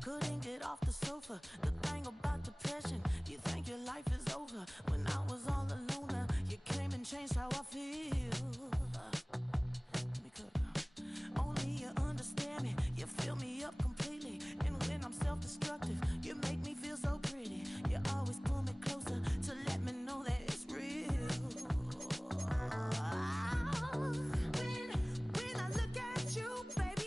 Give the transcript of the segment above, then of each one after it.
Couldn't get off the sofa. The thing about depression, you think your life is over. When I was all alone, you came and changed how I feel. Let me cook. Only you understand me. You fill me up completely. And when I'm self-destructive, you make me feel so pretty. You always pull me closer to let me know that it's real. When I look at you, baby,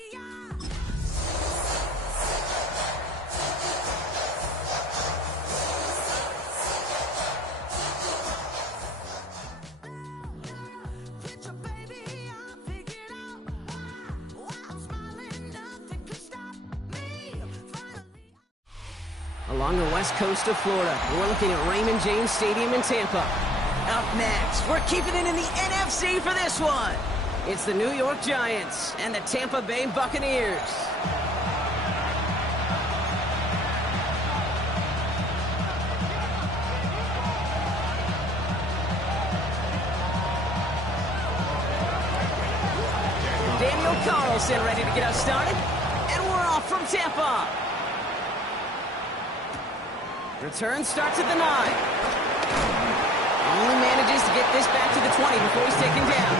along the west coast of Florida. We're looking at Raymond James Stadium in Tampa. Up next, we're keeping it in the NFC for this one. It's the New York Giants and the Tampa Bay Buccaneers. Daniel Carlson ready to get us started, and we're off from Tampa. Return starts at the 9. Only manages to get this back to the 20 before he's taken down.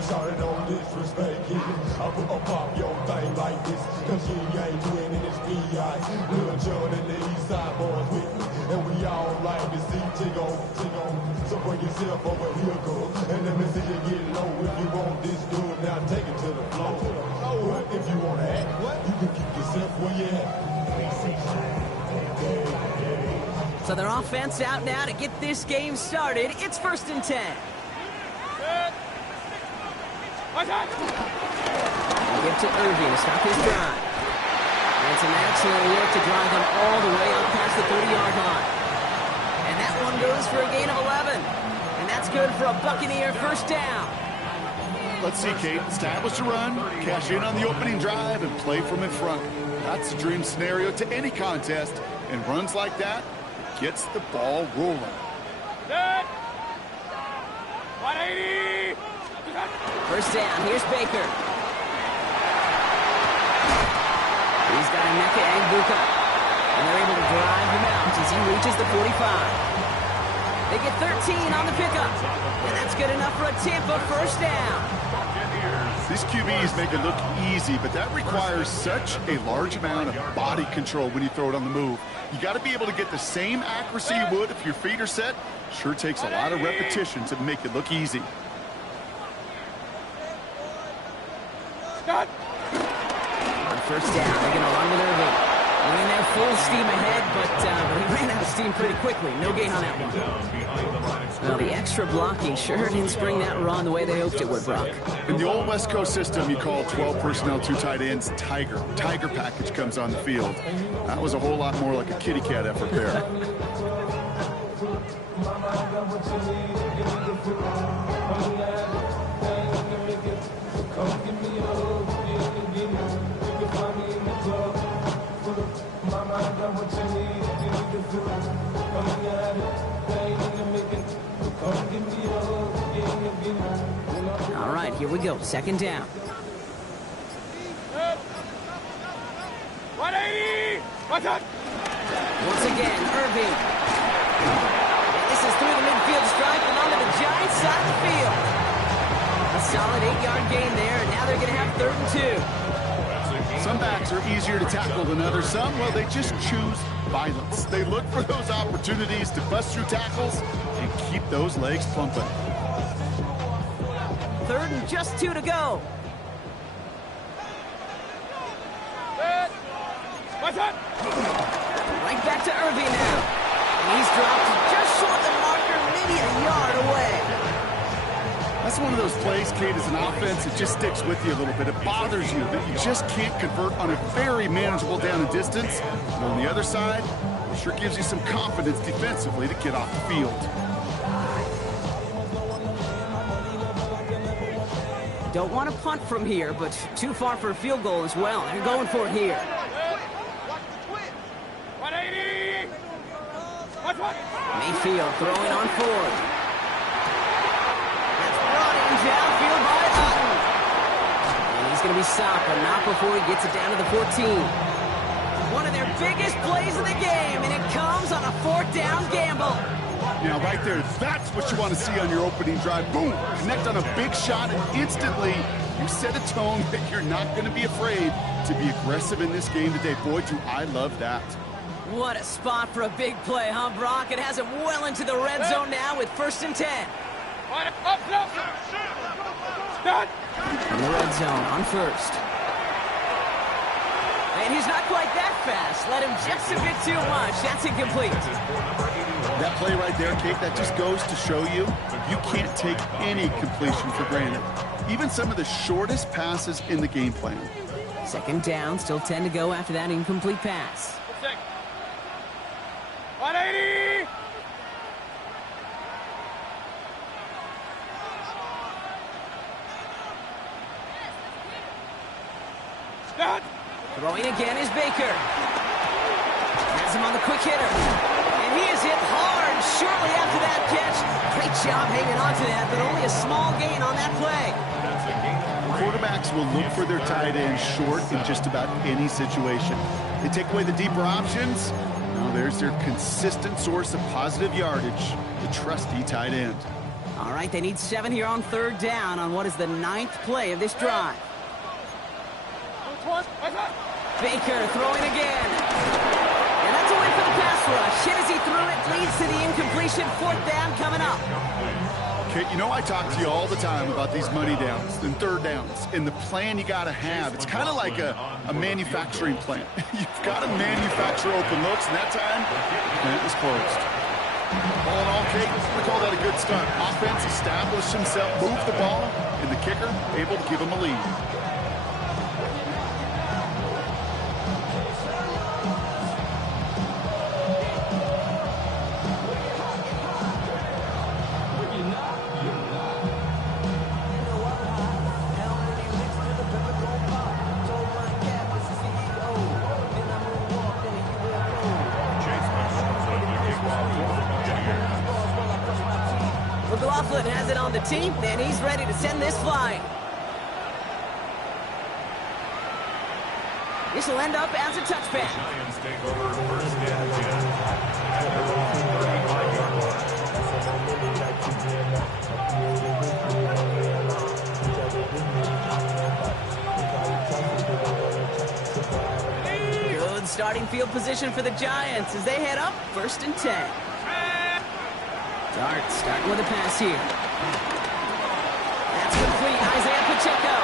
Started on disrespect, I put up your thing like this, cause you ain't winning this P.I. Lil John and the East Side boys with me, and we all like to see Tigo. So bring yourself over here, girl, and let me see you get low. If you want this dude, now take it to the floor. But if you want to act, you can keep yourself where you at. So their offense out now to get this game started. It's 1st and 10. Give to Irving to stop his drive. And some excellent work to drive them all the way up past the 30-yard line. And that one goes for a gain of 11. And that's good for a Buccaneer first down. Let's see, Kate. Establish a run, cash in on the opening drive, and play from in front. That's a dream scenario to any contest. And runs like that gets the ball rolling. Set. 180. First down, here's Baker. He's got Emeka Egbuka. And they're able to drive him out as he reaches the 45. They get 13 on the pickup. And that's good enough for a Tampa first down. These QBs make it look easy, but that requires such a large amount of body control when you throw it on the move. You got to be able to get the same accuracy you would if your feet are set. Sure takes a lot of repetition to make it look easy. On first down, they're going to run with Irving. Ran there full steam ahead, but he ran out of steam pretty quickly. No gain on that one. Well, the extra blocking sure didn't spring that run the way they hoped it would, Brock. In the old West Coast system, you call 12 personnel, 2 tight ends, Tiger. Tiger package comes on the field. That was a whole lot more like a kitty cat effort there. All right, here we go. Second down. 180. Watch out. Once again, Irving. And this is through the midfield stripe and onto the Giants side of the field. A solid 8-yard gain there, and now they're going to have 3rd and 2. Some backs are easier to tackle than others. Some, well, they just choose violence. They look for those opportunities to bust through tackles and keep those legs pumping. 3rd and just 2 to go. Right back to Irving now. And he's dropped just short of the marker, maybe a yard away. That's one of those plays, Kate, as an offense, it just sticks with you a little bit. It bothers you that you just can't convert on a very manageable down and distance. And on the other side, it sure gives you some confidence defensively to get off the field. Don't want to punt from here, but too far for a field goal as well. They're going for it here. 180! Mayfield throwing on 4th. That's brought in downfield by Otten. And he's going to be stopped, but not before he gets it down to the 14. One of their biggest plays of the game, and it comes on a 4th down gamble. Now, right there, that's what you want to see on your opening drive. Boom! Connect on a big shot, and instantly you set a tone that you're not going to be afraid to be aggressive in this game today. Boy, do I love that. What a spot for a big play, huh, Brock? It has him well into the red zone now with 1st and 10. In the red zone on 1st. And he's not quite that fast. Let him just a bit too much. That's incomplete. That play right there, Kate, that just goes to show you can't take any completion for granted. Even some of the shortest passes in the game plan. 2nd down, still 10 to go after that incomplete pass. 180! Throwing again is Baker. Has him on the quick hitter. And he is hit hard shortly after that catch. Great job hanging on to that, but only a small gain on that play. Quarterbacks will look for their tight end short in just about any situation. They take away the deeper options. Now there's their consistent source of positive yardage, the trusty tight end. All right, they need 7 here on 3rd down on what is the 9th play of this drive. Baker throwing again. And that's a win for the pass rush. Hit as he threw it, leads to the incompletion. 4th down coming up. Okay, you know I talk to you all the time about these money downs and 3rd downs and the plan you got to have. It's kind of like a manufacturing plant. You've got to manufacture open looks, and that time, the plant was closed. All in all, Kate, we call that a good start. Offense established himself, moved the ball, and the kicker able to give him a lead. McLaughlin has it on the team, and he's ready to send this flying. This will end up as a touchback. Good starting field position for the Giants as they head up 1st and 10. Dart starting with a pass here. That's complete. Isaiah Pacheco.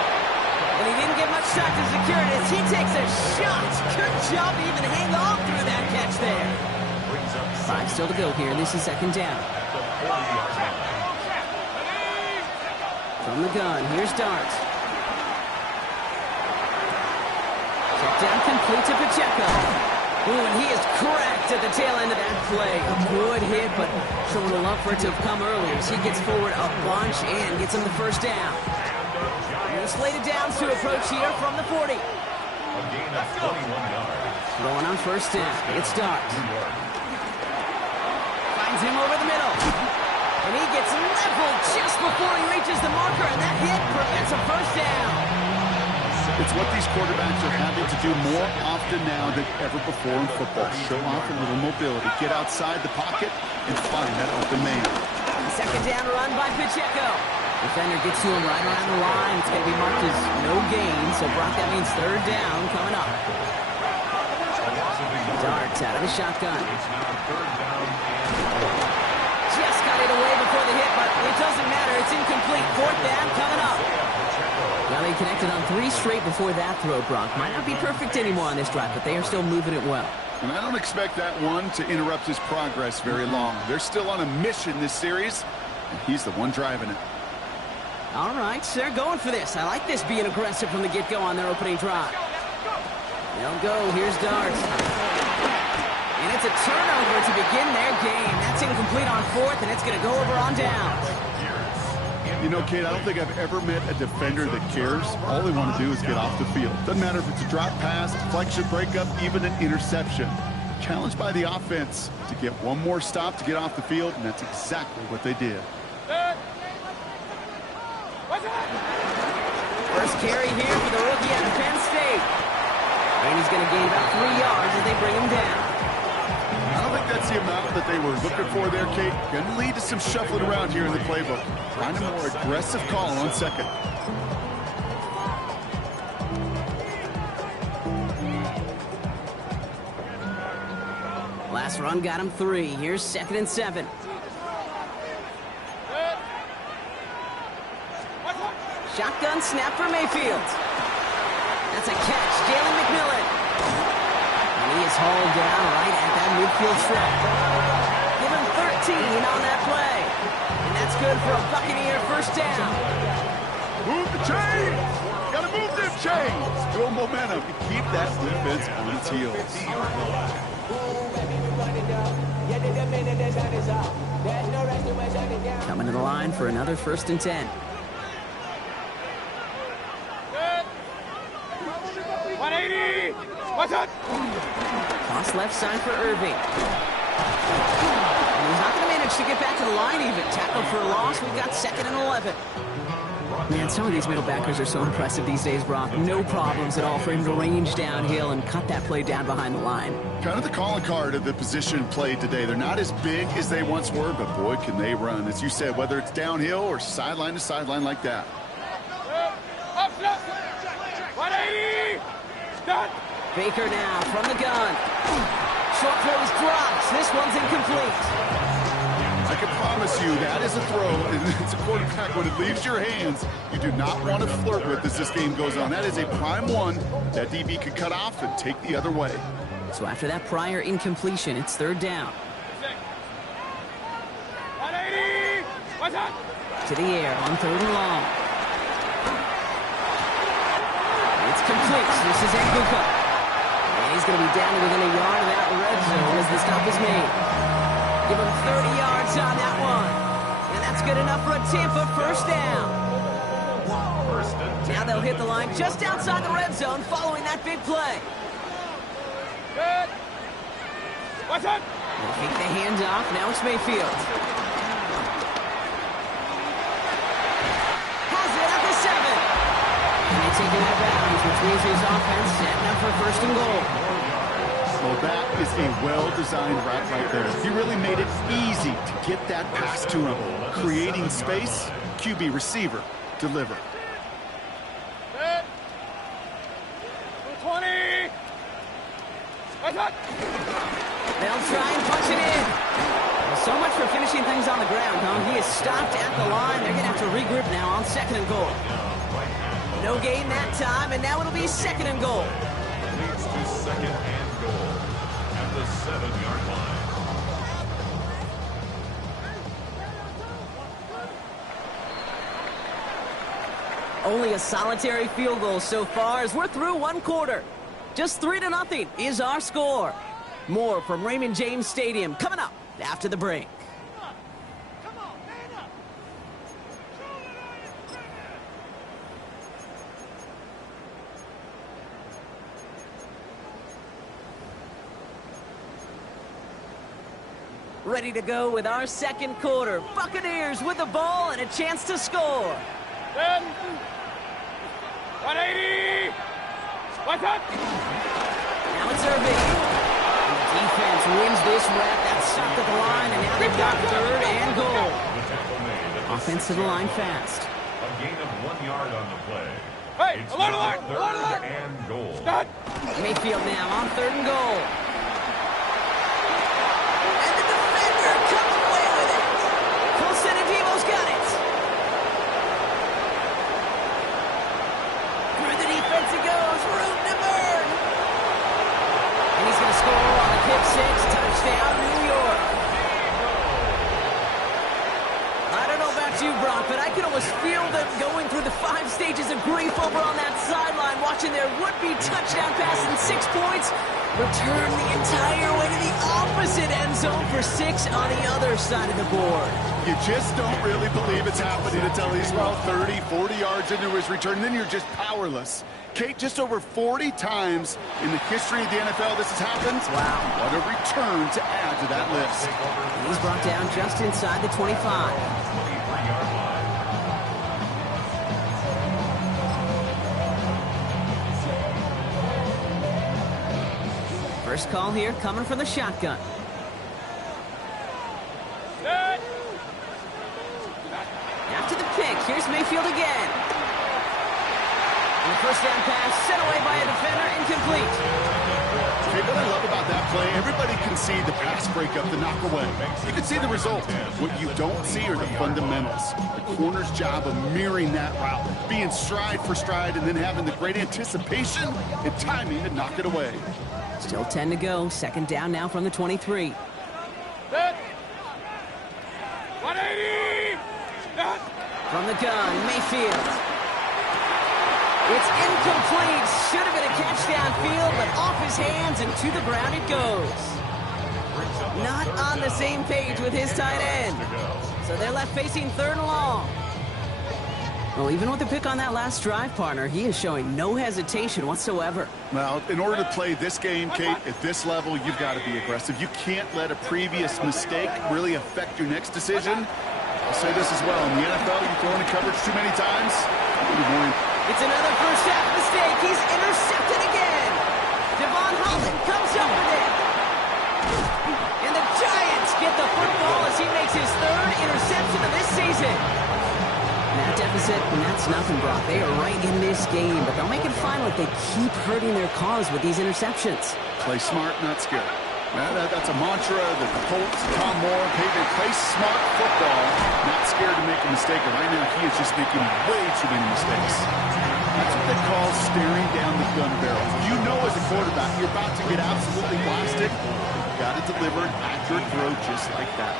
And he didn't get much time to secure it as he takes a shot. Good job to even hang on through that catch there. 5 still to go here. This is 2nd down. From the gun, here's Dart. Check down complete to Pacheco. Ooh, and he is cracked at the tail end of that play. A good hit, but sure would have loved for it to have come earlier as he gets forward a bunch and gets him the 1st down. And slated downs to approach here from the 40. A gain of 21 yards. Throwing on 1st down. It's Dart. Finds him over the middle. And he gets leveled just before he reaches the marker, and that hit prevents a 1st down. It's what these quarterbacks are having to do more often now than ever before in football. Show off a little mobility. Get outside the pocket and find that open man. 2nd down run by Pacheco. Defender gets to him right around the line. It's going to be marked as no gain, so Brock, that means third down coming up. Darts out of the shotgun. Just got it away before the hit, but it doesn't matter. It's incomplete. Fourth down coming up. Well, they connected on 3 straight before that throw, Brock. Might not be perfect anymore on this drive, but they are still moving it well. And I don't expect that one to interrupt his progress very long. They're still on a mission this series, and he's the one driving it. All right, so they're going for this. I like this being aggressive from the get-go on their opening drive. They'll go. Here's Darts. And it's a turnover to begin their game. That's incomplete on 4th, and it's going to go over on downs. You know, Kate, I don't think I've ever met a defender that cares. All they want to do is get off the field. Doesn't matter if it's a drop pass, deflection, breakup, even an interception. Challenged by the offense to get one more stop to get off the field, and that's exactly what they did. First carry here for the rookie out of Penn State. And he's going to gain about 3 yards as they bring him down. I don't think that's the amount that they were looking for there, Kate. Going to lead to some shuffling around here in the playbook. Find a more aggressive call on 2nd. Last run got him 3. Here's 2nd and 7. Shotgun snap for Mayfield. That's a catch. Jalen McMillan. And he is hauled down right at that midfield strip. Give him 13 on that play. And that's good for a Buccaneer first down. Move the chains! Gotta move them chains! Build momentum and keep that defense on its heels. Coming to the line for another 1st and 10. 180! What's up? Cross left side for Irving. And he's not going to manage to get back to the line even. Tackled for a loss. We've got 2nd and 11. Man, some of these middle backers are so impressive these days, Brock. No problems at all for him to range downhill and cut that play down behind the line. Kind of the calling card of the position played today. They're not as big as they once were, but boy, can they run. As you said, whether it's downhill or sideline to sideline like that. 180! Done! Baker now from the gun. Short throws drops. This one's incomplete. I can promise you that is a throw, and it's a quarterback when it leaves your hands, you do not want to flirt with as this game goes on. That is a prime one that DB could cut off and take the other way. So after that prior incompletion, it's 3rd down. 180! What's up? To the air on 3rd and long. It's complete. This is Nguka. And he's going to be down within a yard of that red zone as the stop is made. Give him 30 yards on that one. And that's good enough for a Tampa first down. Now they'll hit the line just outside the red zone following that big play. Good. What's up? They'll take the handoff. Now it's Mayfield. Has it at the 7. And they take it out of bounds, which means his offense setting up for 1st and goal. Well, that is a well-designed route right there. He really made it easy to get that pass to him. Creating space, QB receiver, deliver. Good. 220! What's up? They'll try and punch it in. Well, so much for finishing things on the ground, huh? He is stopped at the line. They're going to have to regroup now on 2nd and goal. No gain that time, and now it'll be 2nd and goal. Leads to 2nd and goal at the 7-yard line. Only a solitary field goal so far as we're through 1 quarter. Just 3-0 is our score. More from Raymond James Stadium coming up after the break. Ready to go with our 2nd quarter. Buccaneers with the ball and a chance to score. 180! What's up? Now it's Irving. And the defense wins this rep. That's stopped at the line, and now they've got 3rd and goal. The tackle made at Offense to the line fast. A gain of 1 yard on the play. Hey, It's alert, now alert, alert, alert. third and goal. Start. Mayfield now on 3rd and goal. And the defender comes away with it. Colson and Devo's got it. Through the defense it goes. Root to burn. And he's going to score on the pick six. Touchdown, New York. I don't know about you, Brock, but I can almost feel them going through the 5 stages of grief over on that sideline, watching their would-be touchdown pass in 6 points return the entire way to the opposite end zone for 6 on the other side of the board. You just don't really believe it's happening until he's well 30, 40 yards into his return. Then you're just powerless. Kate, just over 40 times in the history of the NFL this has happened. Wow. What a return to add to that list. He's brought down just inside the 25. 23-yard line. First call here coming from the shotgun. Set. After the pick, here's Mayfield again. And the first down pass sent away by a defender, incomplete. Hey, what I love about that play, everybody can see the pass breakup, the knock away. You can see the result. What you don't see are the fundamentals. The corner's job of mirroring that route, being stride for stride, and then having the great anticipation and timing to knock it away. Still 10 to go. 2nd down now from the 23. Set. 180. Start. From the gun, Mayfield. It's incomplete. Should have been a catch downfield, but off his hands and to the ground it goes. Not on the same page with his tight end. So they're left facing 3rd and long. Well, even with the pick on that last drive, partner, he is showing no hesitation whatsoever. Well, in order to play this game, Kate, at this level, you've got to be aggressive. You can't let a previous mistake really affect your next decision. I'll say this as well. In the NFL, you throw into coverage too many times, good morning. It's another first half mistake. He's intercepted again. Devon Holland comes up with it. And the Giants get the football as he makes his 3rd interception of this season. That deficit, and that's nothing, Brock. They are right in this game, but they'll make it final if they keep hurting their cause with these interceptions. Play smart, not scared. That's a mantra that the Colts, Tom Moore, they play smart football, not scared to make a mistake. And right now, he is just making way too many mistakes. That's what they call staring down the gun barrel. You know as a quarterback, you're about to get absolutely blasted. You've got to deliver an accurate throw just like that.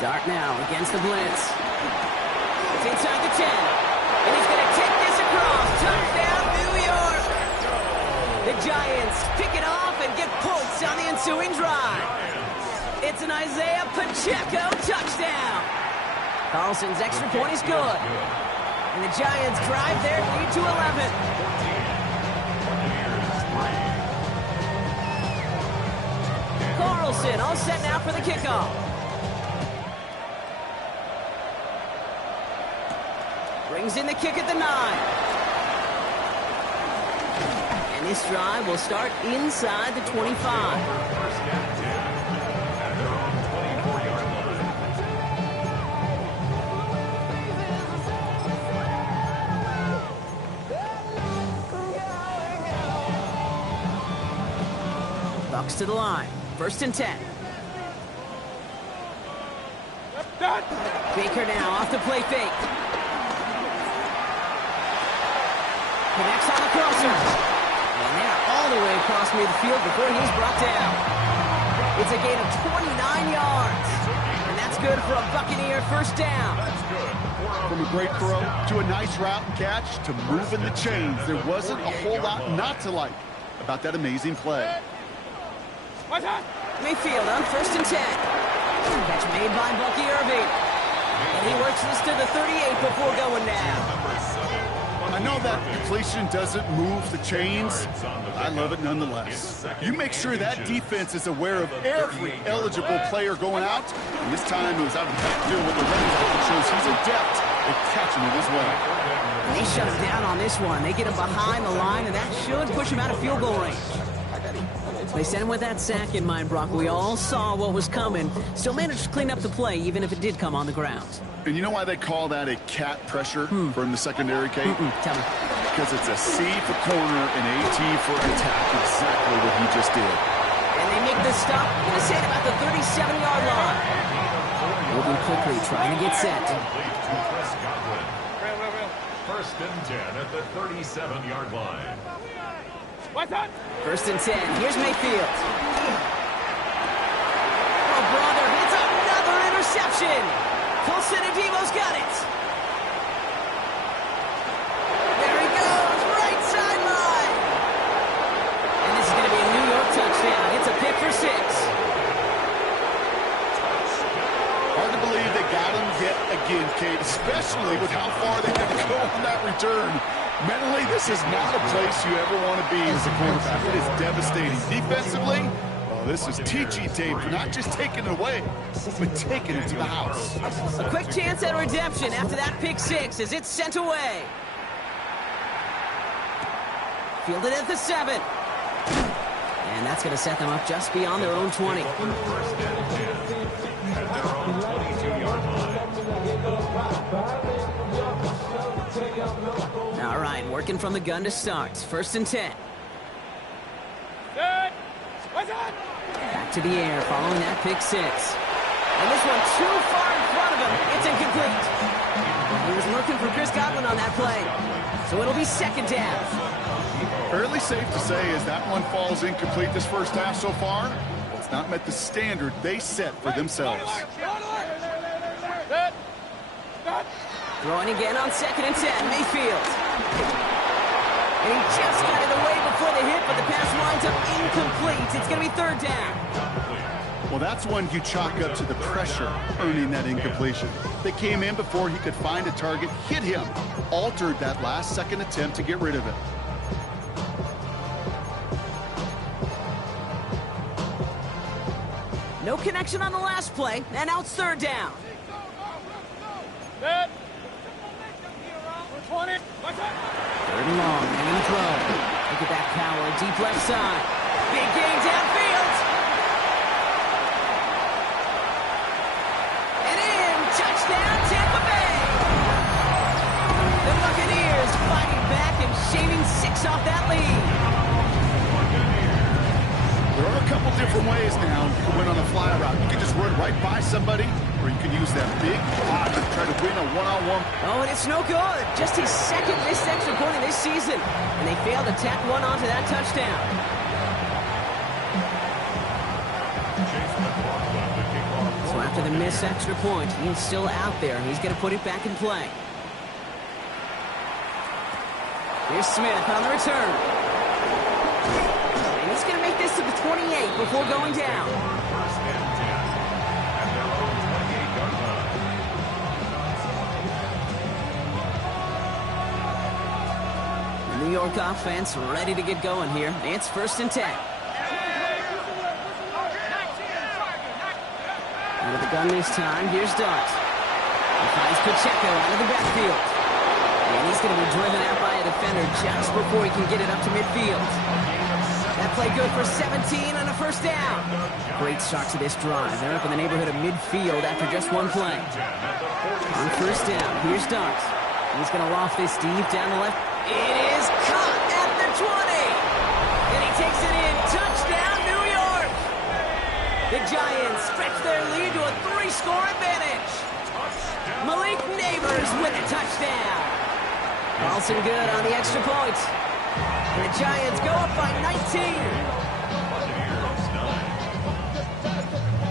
Dart now against the blitz. It's inside the 10. And he's going to take this across. Touchdown, New York. The Giants pick it off and get points on the ensuing drive. It's an Isaiah Pacheco touchdown. Carlson's extra point is good. And the Giants drive their lead to 11. Carlson all set now for the kickoff. Brings in the kick at the 9. And this drive will start inside the 25. Bucs to the line. 1st and 10. Start. Baker now off the play fake. Connects on the crosser. And they're all the way across midfield before he's brought down. It's a gain of 29 yards. And that's good for a Buccaneer 1st down. From a great throw to a nice route and catch to moving the chains, there wasn't a whole lot not to like about that amazing play. What's that? Mayfield on 1st and 10. Catch made by Bucky Irving. And he works this to the 38 before going down. I know that completion doesn't move the chains. I love it nonetheless. You make sure that defense is aware of every eligible player going out. And this time it was out of the backfield with the running back that shows he's adept at catching it as well. They shut him down on this one. They get him behind the line, and that should push him out of field goal range. They sent him with that sack in mind, Brock. We all saw what was coming. Still managed to clean up the play, even if it did come on the ground. And you know why they call that a cat pressure from the secondary, Kate? Tell me. Because it's a C for corner and a T for attack. Exactly what he just did. And they make the stop. Going to say it about the 37-yard line. Moving quickly, trying to get set. First and 10 at the 37-yard line. What's that? First and 10. Here's Mayfield. Oh, brother, it's another interception. Colson and Devo's got it. There he goes, right sideline. And this is going to be a New York touchdown. It's a pick for 6. Hard to believe they got him yet again, Kate, especially with how far they had to go on that return. Mentally, this is not a place you ever want to be as a quarterback. It is devastating. Defensively, well, this is teaching tape for not just taking it away, but taking it to the house. A quick chance at redemption after that pick 6 as it's sent away. Fielded at the 7. And that's going to set them up just beyond their own 20. First and 10 at their own 22-yard line. All right, working from the gun to start. First and 10. Good. What's that? Back to the air following that pick 6. And this one too far in front of him. It's incomplete. He was looking for Chris Godwin on that play. So it'll be second down. Fairly safe to say as that one falls incomplete this first half so far, it's not met the standard they set for themselves. Good. Good. Throwing again on second and 10. Mayfield. And he just got it away before the hit, but the pass winds up incomplete. It's going to be third down. Well, that's one you chalk up to the pressure earning that incompletion. They came in before he could find a target, hit him, altered that last second attempt to get rid of it. No connection on the last play, and now it's third down. Good. 20. What's that? Third and long, hanging throw. Look at that power, deep left side. Big gain downfield. And in, touchdown, Tampa Bay. The Buccaneers fighting back and shaving 6 off that lead. There are a couple different ways now you can win on a fly route. You can just run right by somebody, or you can use that big body to try to win a one-on-one. Oh, and it's no good. Just his second missed extra point of this season. And they failed to tack one onto that touchdown. So after the missed extra point, he's still out there. He's going to put it back in play. Here's Smith on the return. And he's going to make this to the 28 before going down. First and 10 at their own 28-yard line. The New York offense ready to get going here. It's first and 10. And with the gun this time, here's Dart. He finds Pacheco out of the backfield. And he's going to be driven out by a defender just before he can get it up to midfield. That play good for 17 on a first down. Great start to this drive. They're up in the neighborhood of midfield after just one play. On first down, here's Dart. He's going to loft this deep down the left. It is caught at the 20. And he takes it in. Touchdown, New York. The Giants stretch their lead to a 3-score advantage. Malik Neighbors with a touchdown. Carlson good on the extra point. And the Giants go up by 19.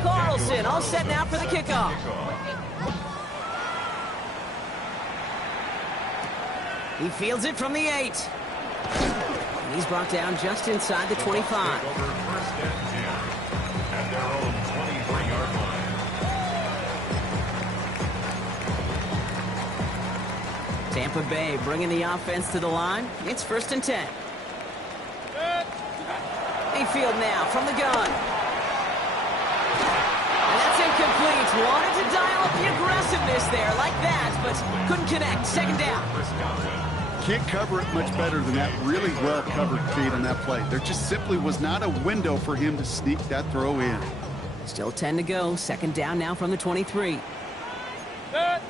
Carlson all set now for the kickoff. He fields it from the 8. And he's brought down just inside the 25. First and 10 at their own 23-yard line. Tampa Bay bringing the offense to the line. It's first and 10. Mayfield now from the gun. And that's incomplete. Wanted to dial up the aggressiveness there like that, but couldn't connect. Second down. can't cover it much better than that really well-covered feed on that play. There just simply was not a window for him to sneak that throw in. Still 10 to go. Second down now from the 23. Throwing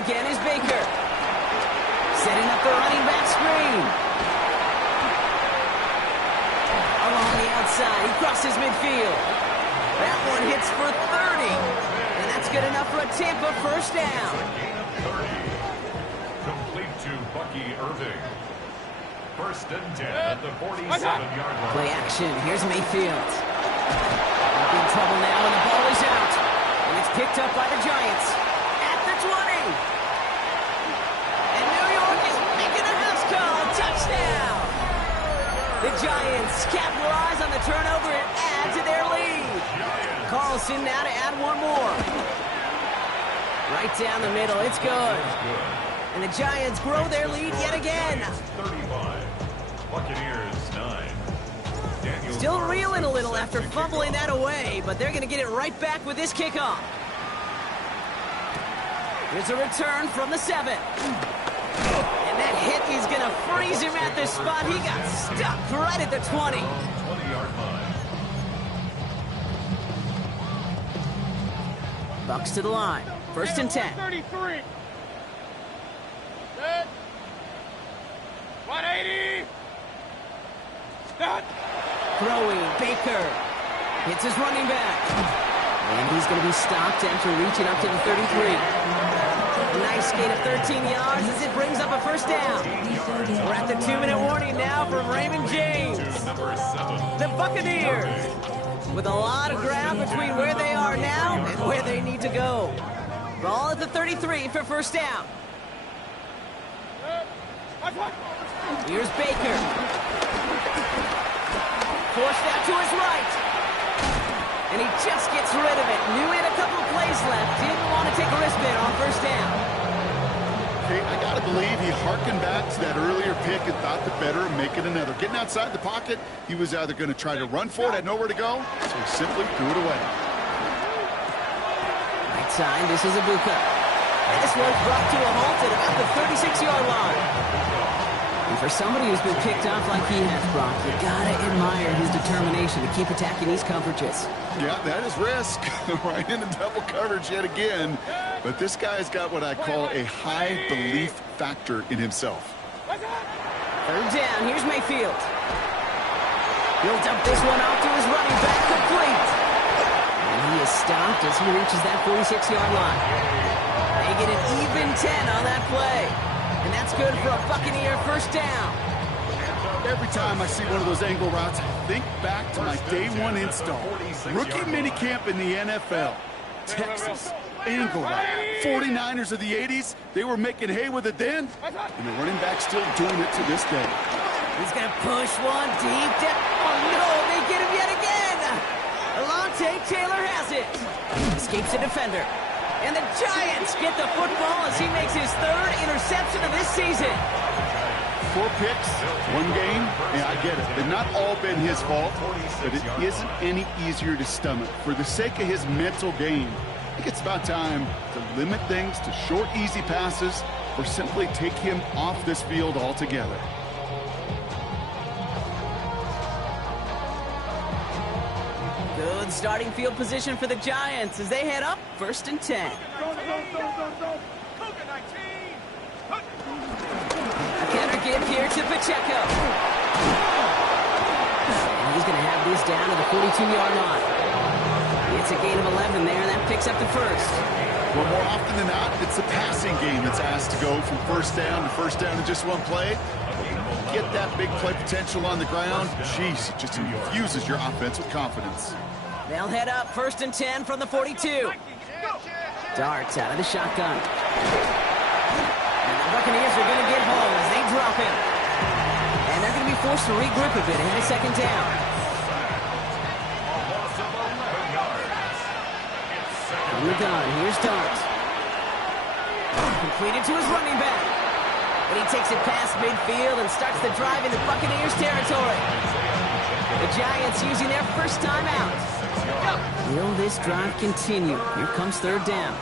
again is Baker. Setting up the running back screen. Along the outside, he crosses midfield. That one hits for 30. And that's good enough for a Tampa first down. Complete to Bucky Irving. First and 10 at the 47-yard line. Play action. Here's Mayfield. In trouble now when the ball is out. And it's picked up by the Giants. At the 20. And New York is making a house call. Touchdown. The Giants capitalize on the turnover and add to their lead. Carlson now to add one more. Right down the middle. It's good. And the Giants grow their lead yet again. 35. Buccaneers 9. Still reeling a little after fumbling that away, but they're going to get it right back with this kickoff. Here's a return from the 7. And that hit is going to freeze him at the spot. He got stuck right at the 20. 20-yard line. Bucs to the line. First and 10. 33. Set. 180. Set. Throwing, Baker. Hits his running back. And he's going to be stopped after reaching up to the 33. A nice gain of 13 yards as it brings up a first down. We're at the 2-minute warning now from Raymond James. The Buccaneers, with a lot of ground between where they are now and where they need to go. Ball at the 33 for first down. Here's Baker. Forced out to his right. And he just gets rid of it. Knew he had a couple plays left. Didn't want to take a risk there on first down. Okay, I got to believe he harkened back to that earlier pick and thought the better of making another. Getting outside the pocket, he was either going to try to run for it, had nowhere to go, so he simply threw it away. Right side, this is Ibuka. And this one's brought to a halt at about the 36-yard line. And for somebody who's been picked off like he has, Brock, you gotta admire his determination to keep attacking these coverages. Yeah, that is risk. Right into double coverage yet again. But this guy's got what I call a high belief factor in himself. Third down, here's Mayfield. He'll dump this one off to his running back, complete. And he is stopped as he reaches that 46-yard line. They get an even 10 on that play. And that's good for a Buccaneer first down. Every time I see one of those angle routes, I think back to my day one install. Rookie minicamp in the NFL. Texas, angle route. 49ers of the 80s, they were making hay with it then. And the running back's still doing it to this day. He's going to push one deep down. Oh, no, they get him yet again. Alontae Taylor has it. Escapes the defender. And the Giants get the football as he makes his third interception of this season. 4 picks, 1 game. Yeah, I get it. They've not all been his fault, but it isn't any easier to stomach. For the sake of his mental game, I think it's about time to limit things to short, easy passes or simply take him off this field altogether. Good starting field position for the Giants as they head up first and 10. A counter give here to Pacheco. And he's going to have this down to the 42-yard line. It's a gain of 11 there, and that picks up the first. Well, more often than not, it's the passing game that's asked to go from first down in just one play. Get that big play potential on the ground. Jeez, it just infuses your offense with confidence. They'll head up first and 10 from the 42. Darts out of the shotgun. And the Buccaneers are going to get home as they drop him. And they're going to be forced to regroup a bit ahead of second down. From the gun, here's Dart. Completed to his running back. And he takes it past midfield and starts the drive into Buccaneers territory. The Giants using their first time out. Will this drive continue? Here comes third down.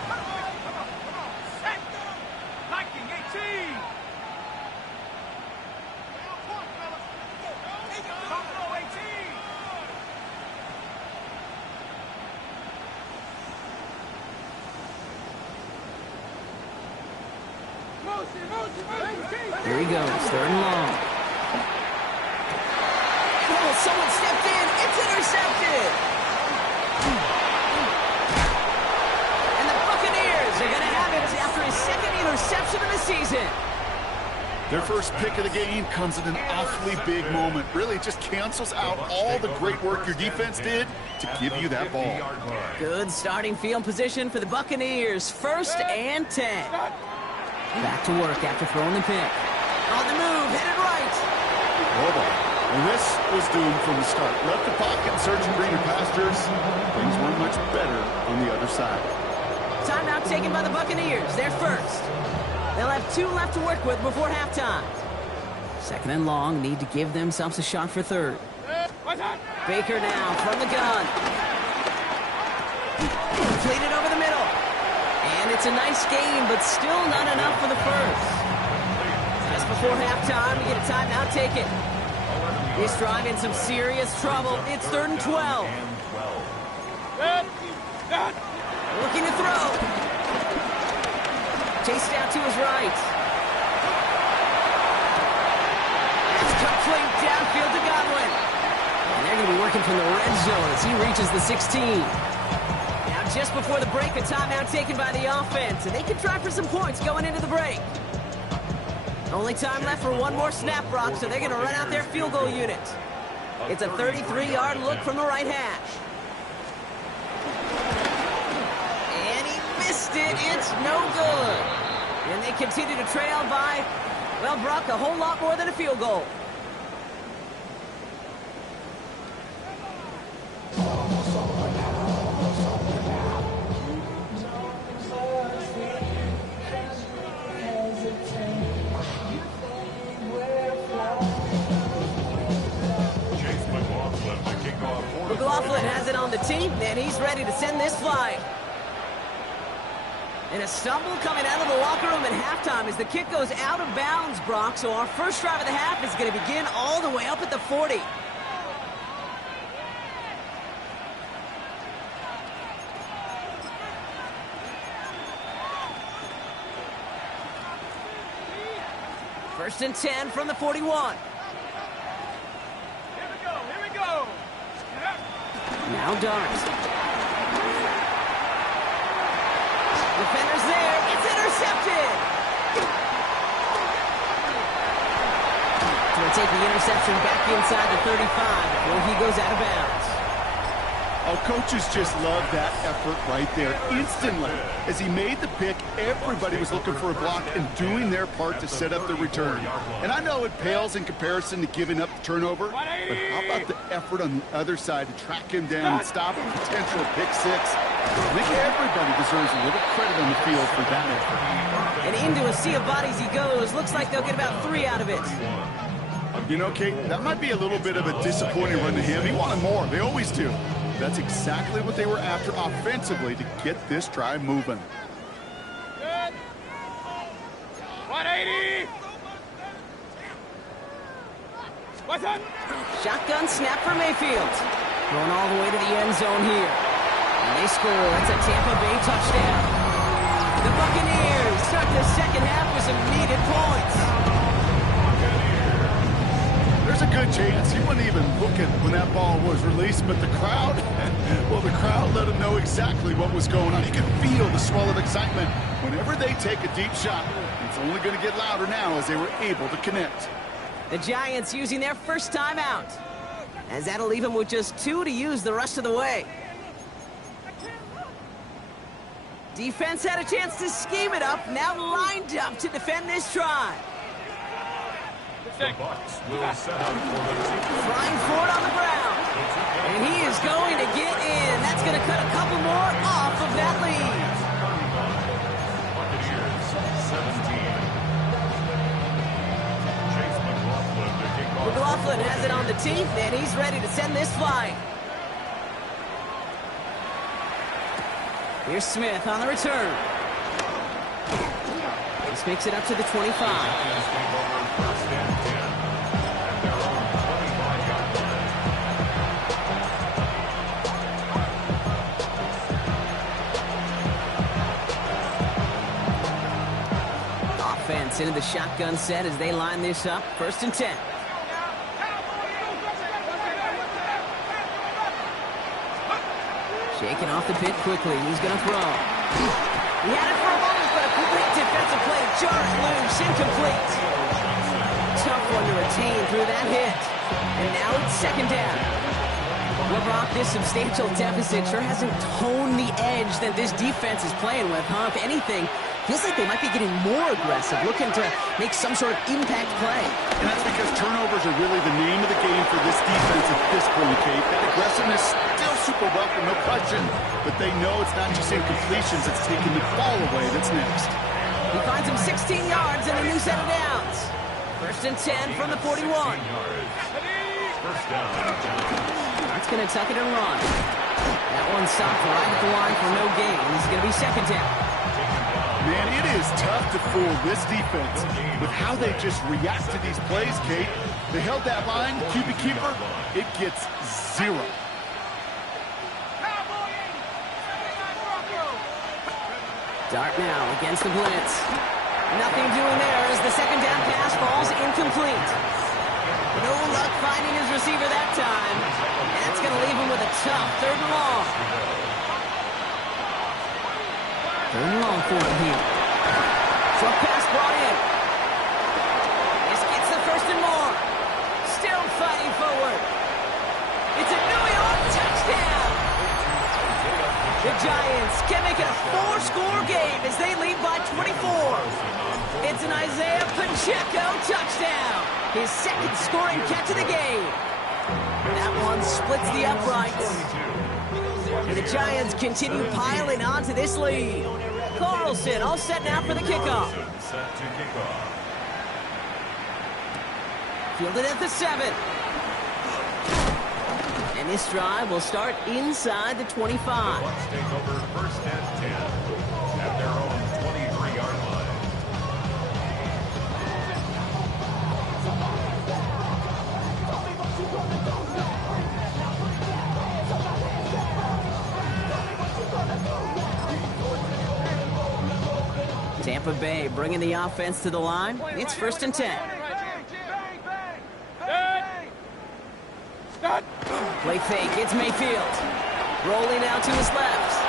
Here he goes, third and long. Oh, someone stepped in. It's intercepted. And the Buccaneers are going to have it after his second interception of the season. Their first pick of the game comes at an awfully big moment. Really, it just cancels out all the great work your defense did to give you that ball. Good starting field position for the Buccaneers. 1st and 10. Back to work after throwing the pick. On the move, headed right. Oh boy. And this was doomed from the start. Left the pocket and searching greener pastures. Things weren't much better on the other side. Timeout taken by the Buccaneers. They're first. They'll have 2 left to work with before halftime. 2nd and long, need to give themselves a shot for 3rd. Baker now from the gun. Completed over the middle. And it's a nice game, but still not enough for the first. Just before halftime, we get a timeout taken. This drive in some serious trouble. It's 3rd and 12. Looking to throw. Chased out to his right. That's complete downfield to Godwin. And they're going to be working from the red zone as he reaches the 16. Now just before the break, a timeout taken by the offense. And they can try for some points going into the break. Only time left for one more snap, Brock, so they're going to run out their field goal unit. It's a 33-yard look from the right hash. It's no good. And they continue to trail by, well, Brock, a whole lot more than a field goal. McLaughlin has it on the tee, and he's ready to send this flying. And a stumble coming out of the locker room at halftime as the kick goes out of bounds, Brock. So our first drive of the half is going to begin all the way up at the 40. First and 10 from the 41. Here we go. Now Dart. Defender's there. It's intercepted. So we'll take the interception back inside the 35 before he goes out of bounds. Oh, coaches just love that effort right there. Instantly, as he made the pick, everybody was looking for a block and doing their part to set up the return. And I know it pales in comparison to giving up the turnover, but how about the effort on the other side to track him down and stop a potential pick six? I think everybody deserves a little credit on the field for that effort. And into a sea of bodies he goes. Looks like they'll get about 3 out of it. You know, Kate, that might be a little bit of a disappointing run to him. He wanted more. They always do. That's exactly what they were after offensively to get this drive moving. Good. 180. What's up? Shotgun snap for Mayfield. Going all the way to the end zone here. And they score. It's a Tampa Bay touchdown. The Buccaneers start the second half with some needed points. There's a good chance he wasn't even looking when that ball was released, but the crowd, well, the crowd let him know exactly what was going on. You can feel the swell of excitement. Whenever they take a deep shot, it's only going to get louder now as they were able to connect. The Giants using their first timeout, as that'll leave them with just 2 to use the rest of the way. Defense had a chance to scheme it up, now lined up to defend this drive. The Bucs will set up for the team. Flying forward on the ground. And he is going to get in. That's going to cut a couple more off of that lead. Buccaneers 17. Chase McLaughlin to kick off. McLaughlin has it on the tee, and he's ready to send this flying. Here's Smith on the return. This makes it up to the 25. gets into the shotgun set as they line this up. 1st and 10. Shaking off the pit quickly. He's going to throw. He had it for a moment, but a quick defensive play to jar it loose. Incomplete. Tough one to retain through that hit. And now it's 2nd down. Well, Brock, this substantial deficit sure hasn't toned the edge that this defense is playing with, huh? If anything, feels like they might be getting more aggressive, looking to make some sort of impact play. And that's because turnovers are really the name of the game for this defense at this point, Kate. That aggressiveness still super welcome, no question. But they know it's not just incompletions, it's taking the ball away that's next. He finds him 16 yards and a new set of downs. 1st and 10 from the 41. First down. That's going to tuck it and run. That one stopped right at the line for no gain. This is going to be 2nd down. Man, it is tough to fool this defense with how they just react to these plays, Kate. They held that line, QB keeper, it gets 0. Dart now against the blitz. Nothing doing there as the 2nd down pass falls incomplete. No luck finding his receiver that time. That's going to leave him with a tough 3rd and long. 3rd and long for him here. Short pass brought in. This gets the 1st and more. Still fighting forward. It's a New York touchdown. The Giants can make it a 4-score game as they lead by 24. It's an Isaiah Pacheco touchdown. His 2nd scoring catch of the game. That one splits the uprights. And the Giants continue piling on to this lead. Carlson all set now for the kickoff. Set to kickoff. Fielded at the 7. And this drive will start inside the 25. Bucs take over 1st and 10 at their own 23-yard line. Tampa Bay bringing the offense to the line. It's 1st and 10. Play fake, it's Mayfield. Rolling out to his left.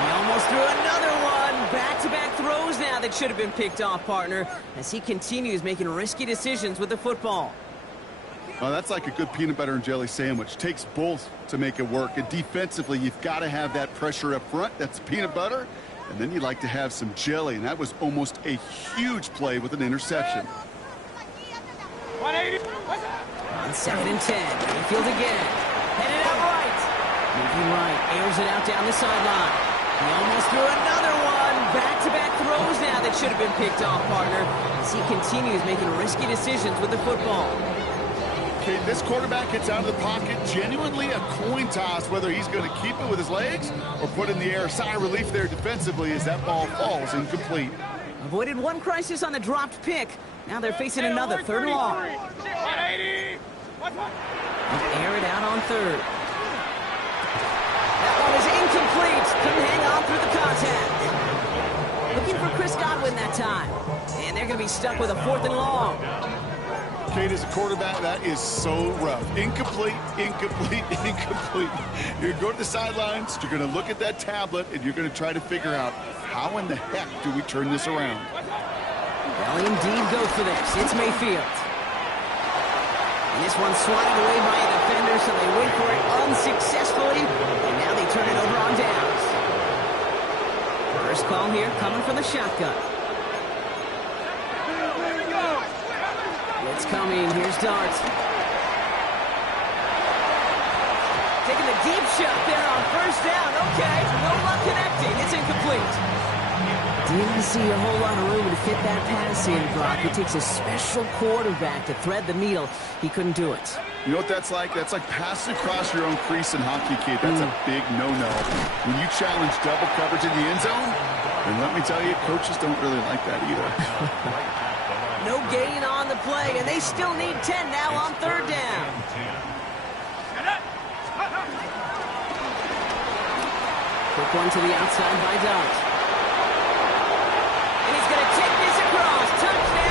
He almost threw another one. Back-to-back throws now that should have been picked off, partner, as he continues making risky decisions with the football. Well, that's like a good peanut butter and jelly sandwich. Takes both to make it work. And defensively, you've got to have that pressure up front. That's peanut butter. And then you like to have some jelly. And that was almost a huge play with an interception. 180. On 2nd and 10. Mayfield again. Headed out right. Moving right. Airs it out down the sideline. He almost threw another one. Back-to-back throws now that should have been picked off, partner, as he continues making risky decisions with the football. Okay, this quarterback gets out of the pocket. Genuinely a coin toss whether he's going to keep it with his legs or put in the air. Sigh of relief there defensively as that ball falls incomplete. Avoided one crisis on the dropped pick. Now they're facing another 3rd and long. 180. Air it out on 3rd. That one is incomplete. Couldn't hang on through the contact. Looking for Chris Godwin that time. And they're going to be stuck with a 4th and long. Kate, as a quarterback, that is so rough. Incomplete, incomplete, incomplete. You're going to go to the sidelines, you're going to look at that tablet, and you're going to try to figure out how in the heck do we turn this around. They'll indeed go for this. It's Mayfield. And this one's swatted away by a defender, so they wait for it unsuccessfully. And now they turn it over on downs. First call here coming from the shotgun. It's coming. Here's Dart. Taking the deep shot there on 1st down. Okay, no luck connecting. It's incomplete. Didn't see a whole lot of room to fit that pass in, Brock. It takes a special quarterback to thread the needle. He couldn't do it. You know what that's like? That's like passing across your own crease in hockey, Kate. That's a big no-no. When you challenge double coverage in the end zone, and let me tell you, coaches don't really like that either. No gain on the play, and they still need 10 now on 3rd down. Quick one to the outside by Dart. And he's going to take this across. Touchdown!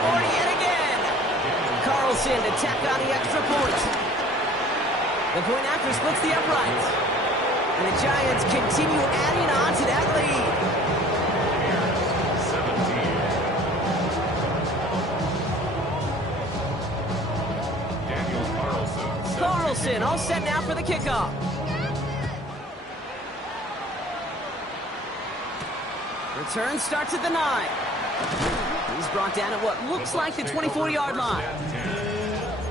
scored yet again. Carlson to tack on the extra point. The point after splits the uprights. And the Giants continue adding on to that lead. 17. Carlson all set now for the kickoff. Return starts at the 9. He's brought down at what looks like the 24-yard line.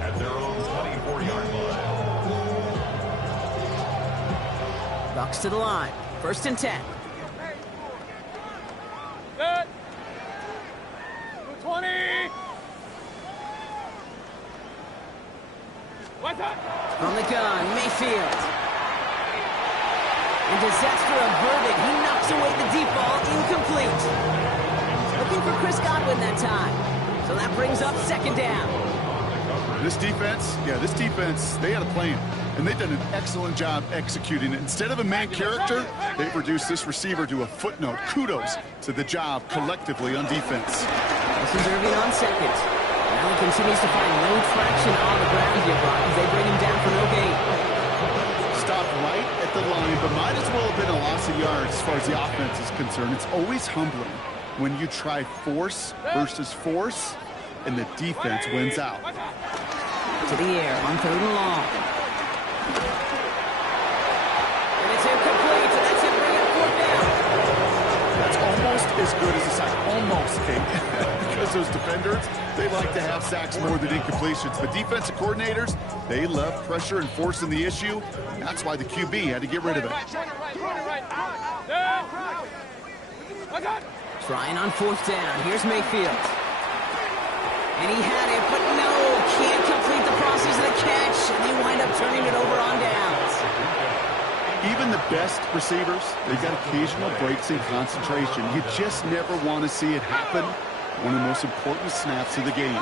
At their own 24-yard line. Bucs to the line. 1st and 10. Good. 20. What's up? From the gun, Mayfield. And disaster averted. He knocks away the deep ball, incomplete. Looking for Chris Godwin that time. So that brings up 2nd down. This defense, they had a plan. And they've done an excellent job executing it. Instead of a main character, they've reduced this receiver to a footnote. Kudos to the job collectively on defense. This is Irving on 2nd. Now he continues to find no traction on the ground here, Brock, as they bring him down for no gain. Stopped right at the line, but might as well have been a loss of yards as far as the offense is concerned. It's always humbling when you try force versus force, and the defense wins out. To the air on 3rd and long. And it's incomplete, and that's it, bring it 4th down. That's almost as good as a sack. Almost, Kate. Because those defenders, they like to have sacks more than incompletions. But defensive coordinators, they love pressure and forcing the issue. That's why the QB had to get rid of it. Trying on 4th down. Here's Mayfield. And he had it, but no, can't complete the process of the catch, and they wind up turning it over on downs. Even the best receivers, they've got occasional breaks in concentration. You just never want to see it happen. One of the most important snaps of the game.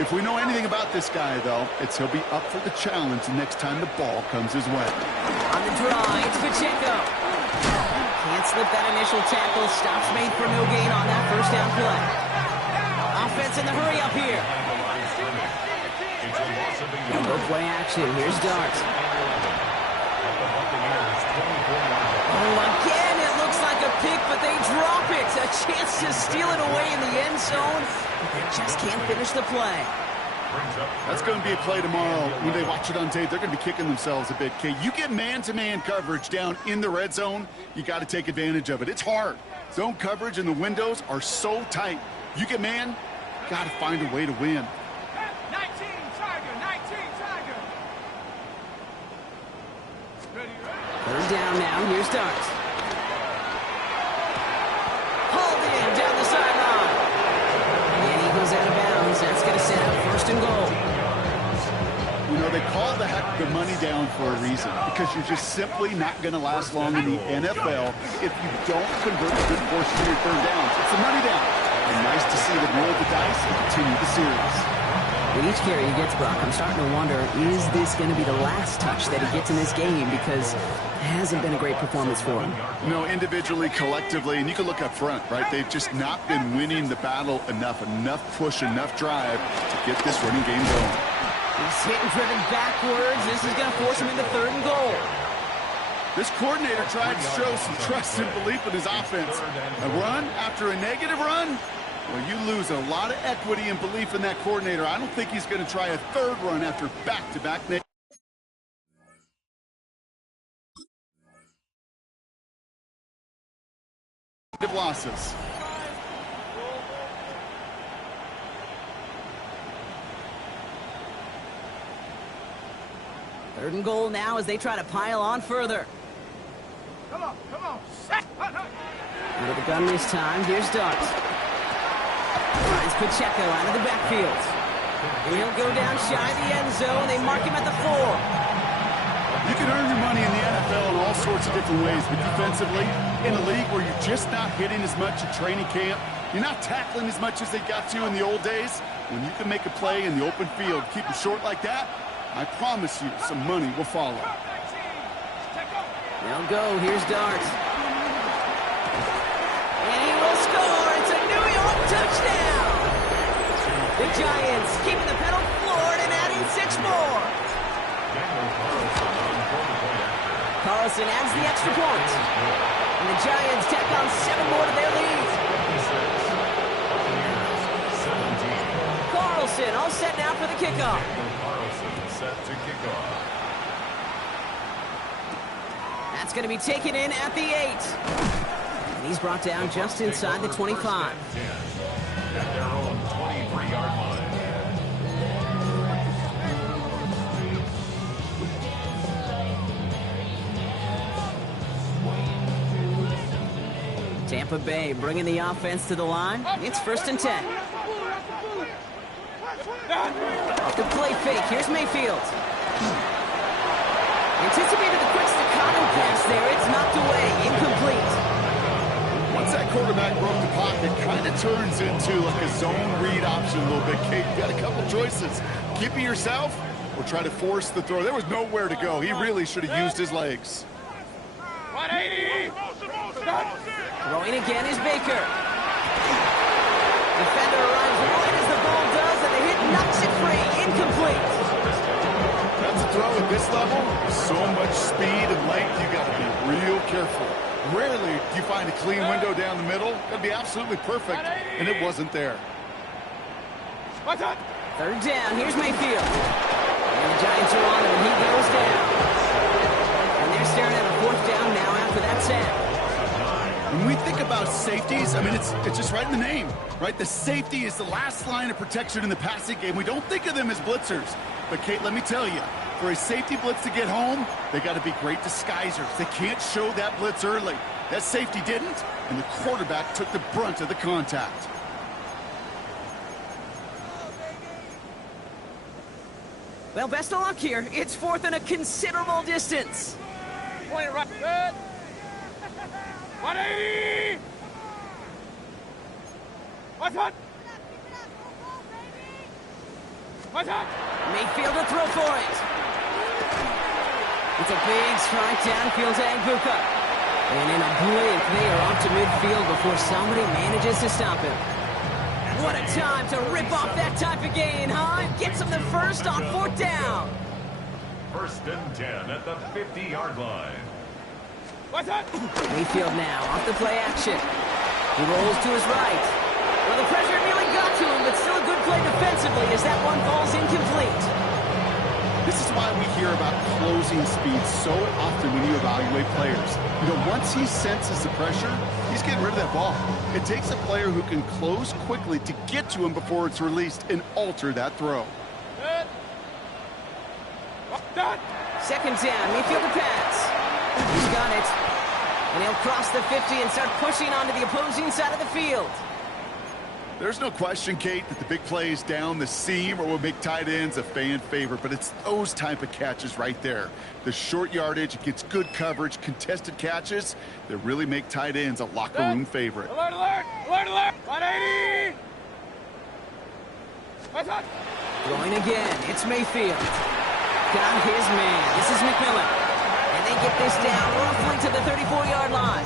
If we know anything about this guy, though, it's he'll be up for the challenge the next time the ball comes his way. On the draw, it's Pacheco. Can't slip that initial tackle. Stops made for no gain on that 1st down play. Offense in the hurry up here. And go play action. Here's Dart. Oh, again, it looks like a pick, but they drop it. A chance to steal it away in the end zone. They just can't finish the play. That's going to be a play tomorrow. When they watch it on tape, they're going to be kicking themselves a bit. Okay, you get man-to-man coverage down in the red zone, you got to take advantage of it. It's hard. Zone coverage and the windows are so tight. You get man, got to find a way to win. 19 Tiger. 3rd down now. Here's Dart. Hauled in down the sideline. And he goes out of bounds. That's going to set up 1st and goal. You know, they call the money down for a reason, because you're just simply not going to last long in the NFL if you don't convert a good portion of your 3rd downs. It's the money down. And nice to see them roll the dice and continue the series. With each carry he gets, Brock, I'm starting to wonder, is this going to be the last touch that he gets in this game? Because it hasn't been a great performance for him. You know, individually, collectively, and you can look up front, right? They've just not been winning the battle enough push, enough drive to get this running game going. He's hit and driven backwards. This is going to force him into 3rd and goal. This coordinator tried to show some trust and belief in his offense. A run after a negative run? Well, you lose a lot of equity and belief in that coordinator. I don't think he's going to try a 3rd run after back-to-back negative losses. Third and goal now as they try to pile on further. Come on. Set. Out of the gun this time. Here's Dart. Finds Pacheco out of the backfield. He'll go down shy of the end zone. They mark him at the 4. You can earn your money in the NFL in all sorts of different ways, but defensively, in a league where you're just not hitting as much at training camp, you're not tackling as much as they got to in the old days, when you can make a play in the open field, keep it short like that, I promise you some money will follow. They'll go. Here's Dart. And he will score. It's a New York touchdown. The Giants keeping the pedal floored and adding 6 more. Carlson adds the extra point. And the Giants tack on 7 more to their lead. Carlson all set now for the kickoff. Carlson set to kick off. That's going to be taken in at the 8. And he's brought down just inside the 25. At their own 23-yard line. Tampa Bay bringing the offense to the line. It's 1st and 10. The play fake. Here's Mayfield. Anticipated the quick staccato pass there. It's knocked away. Incomplete. Once that quarterback broke the pocket, kind of turns into like a zone read option a little bit. Kate, you got a couple choices. Keep it yourself or try to force the throw. There was nowhere to go. He really should have used his legs. 180! Throwing again is Baker. Defender arrives right as the ball does, and the hit knocks it free. Incomplete. That's a throw at this level. So much speed and length, you got to be real careful. Rarely do you find a clean window down the middle. Got to be absolutely perfect, and it wasn't there. 3rd down. Here's Mayfield. And the Giants are on him, and he goes down. And they're staring at a 4th down now after that sack. When we think about safeties, I mean, it's just right in the name, right? The safety is the last line of protection in the passing game. We don't think of them as blitzers. But, Kate, let me tell you, for a safety blitz to get home, they got to be great disguisers. They can't show that blitz early. That safety didn't, and the quarterback took the brunt of the contact. Well, best of luck here. It's 4th and a considerable distance. 20 right. Good. 180! What's up? What's up? Mayfield to throw for it. It's a big strike downfield to Agbuka. And in a blink, they are off to midfield before somebody manages to stop him. What a time to rip off that type of gain, huh? Gets him the first on 4th down. 1st and 10 at the 50-yard line. What's up? Mayfield now off the play action. He rolls to his right. Well, the pressure nearly got to him, but still a good play defensively as that one falls incomplete. This is why we hear about closing speed so often when you evaluate players. You know, once he senses the pressure, he's getting rid of that ball. It takes a player who can close quickly to get to him before it's released and alter that throw. Good. Done. 2nd down, Mayfield to pass. He's got it. And he'll cross the 50 and start pushing onto the opposing side of the field. There's no question, Kate, that the big plays down the seam or will make tight ends a fan favorite, but it's those type of catches right there. The short yardage, it gets good coverage, contested catches that really make tight ends a locker room favorite. Alert, alert, alert, alert. 180! What's up? Throwing again, it's Mayfield. Got his man. This is McMillan. And they get this down roughly to the 34-yard line.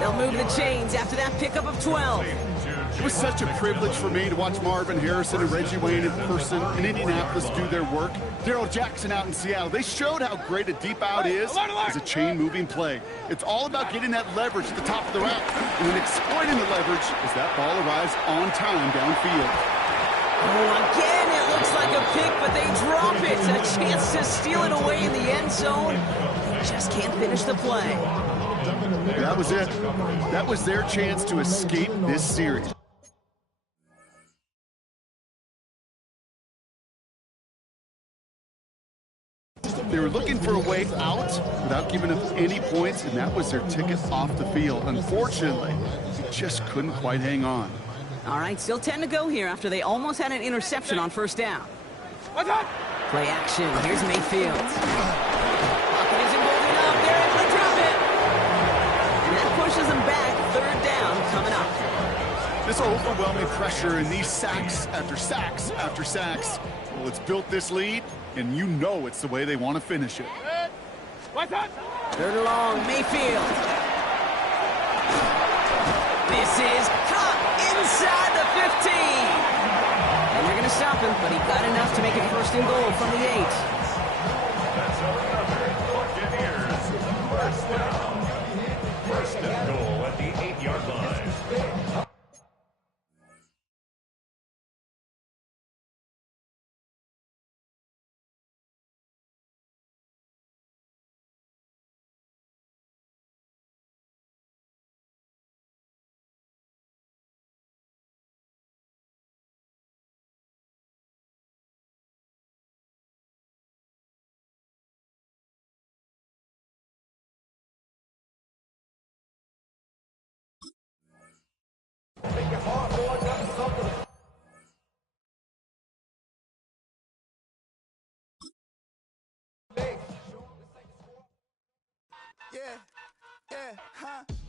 They'll move the chains after that pickup of 12. It was such a privilege for me to watch Marvin Harrison and Reggie Wayne in person in Indianapolis do their work. Darrell Jackson out in Seattle. They showed how great a deep out is as a chain-moving play. It's all about getting that leverage at the top of the route and then exploiting the leverage as that ball arrives on time downfield. Oh, again, it looks like a pick, but they drop it. A chance to steal it away in the end zone. They just can't finish the play. That was it. That was their chance to escape this series. They were looking for a way out without giving up any points, and that was their ticket off the field. Unfortunately, they just couldn't quite hang on. All right, still 10 to go here after they almost had an interception on 1st down. What's up? Play action. Here's Mayfield. Pocket isn't moving up. They're able to drop it. And that pushes them back. 3rd down coming up. This overwhelming pressure and these sacks after sacks after sacks, well, it's built this lead, and you know it's the way they want to finish it. Good. What's up? 3rd and long, Mayfield. This is caught inside the 15. to stop him, but he got enough to make it 1st and goal from the 8. That's another Buccaneers first down. 1st and goal at the 8-yard line. Yeah, huh?